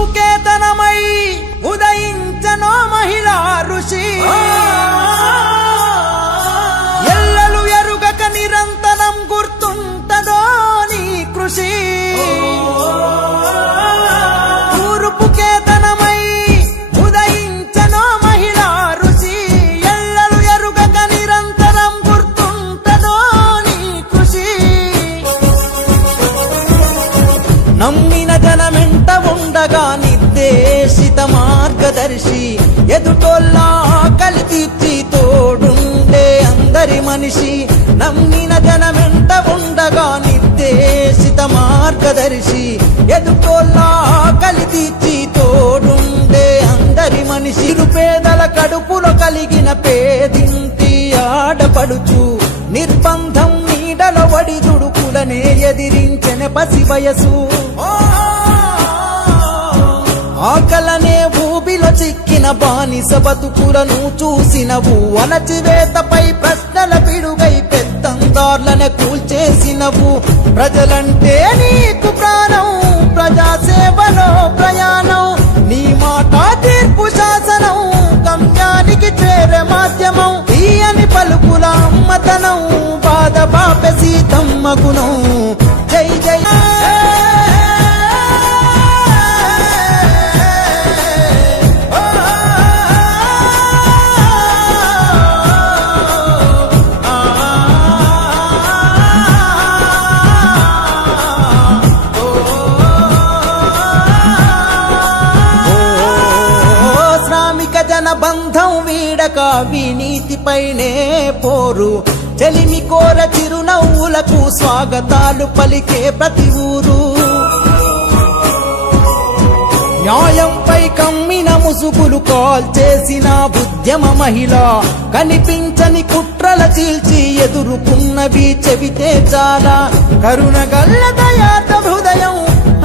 తూర్పు కేతనమై ఉదయించనో మహిళా ఋషి ఎల్లలు ఎరుగక నిరంతరం గుర్తుంటదో నీ కృషి తూర్పు కేతనమై ఉదయించనో మహిళా ఋషి ఎల్లలు ఎరుగక నిరంతరం గుర్తుంటదో నీ కృషి నమ్మిన జనమెంట ఉండగా నిర్దేశిత మార్గదర్శి ఎదుటోళ్ళ ఆకలి తీర్చి తోడుండే అందరి మనిషి నమ్మిన జనమెంట ఉండగా నిర్దేశిత మార్గదర్శి ఎదుటోళ్ళ ఆకలి తీర్చి తోడుండే అందరి మనిషి పేదల కడుపులో కలిగిన పేదింటి ఆడపడుచు నిర్బంధం నీడలో వడి దుడుకులనే ఎదిరించెన పసి వయసు ఆకలనే భూమిలో చిక్కిన బానిస బతుకులను చూసినవు అణచివేతపై ప్రశ్నల పిడుగై పెత్తందార్లనే కూల్చేసినవు ప్రజలంటే నీకు ప్రాణం ప్రజాసేవలో ప్రయాణం నీ మాట తీర్పు శాసనం గమ్యానికి చేరే మాధ్యమం తీయని పలుకుల అమ్మతనం బాధ బాపె సీతమ్మ గుణం జై జై బంధం వీడక వినీతిపైనే పోరు చెలిమి కోర చిరునవ్వులకు స్వాగతాలు పలికే ప్రతి ఊరు న్యాయంపై కమ్మిన ముసుగులు కాల్చేసిన ఉద్యమ మహిళ కనిపించని కుట్రల చీల్చి ఎదుర్కొన్నవి చెబితే చాలా కరుణగల్ల దయాత హృదయం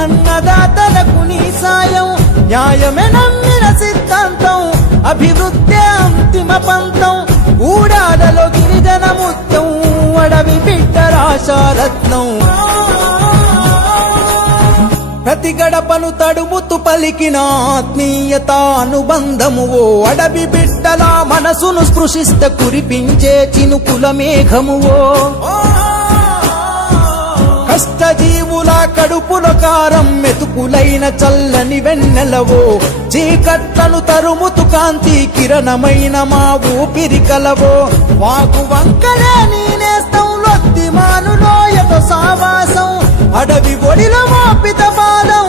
అన్నదాతలకు నీ సాయం న్యాయమే నమ్మిన సిద్ధాంతం అభివృద్ధి అంతిమ పంతం ఊడాలలో గిరిజన ముత్యం అడవి బిడ్డ రాశారత్నం ప్రతి గడపను తడుముతూ పలికిన ఆత్మీయత అనుబంధము ఓ అడవి బిడ్డల మనసును స్పృశిస్తే కురిపించే చినుకుల మేఘమువో కష్టజీవుల కడుపుల కారం మెతుకులైన చల్లని వెన్నెలవో చీకట్లను తరుముతు కాంతి కిరణమైన మా ఊపిరి కలవో వాకు వంకలే నేనేస్తం లొత్తి మానులోయతో సావాసం అడవి ఒడిలో మోపిత పాదం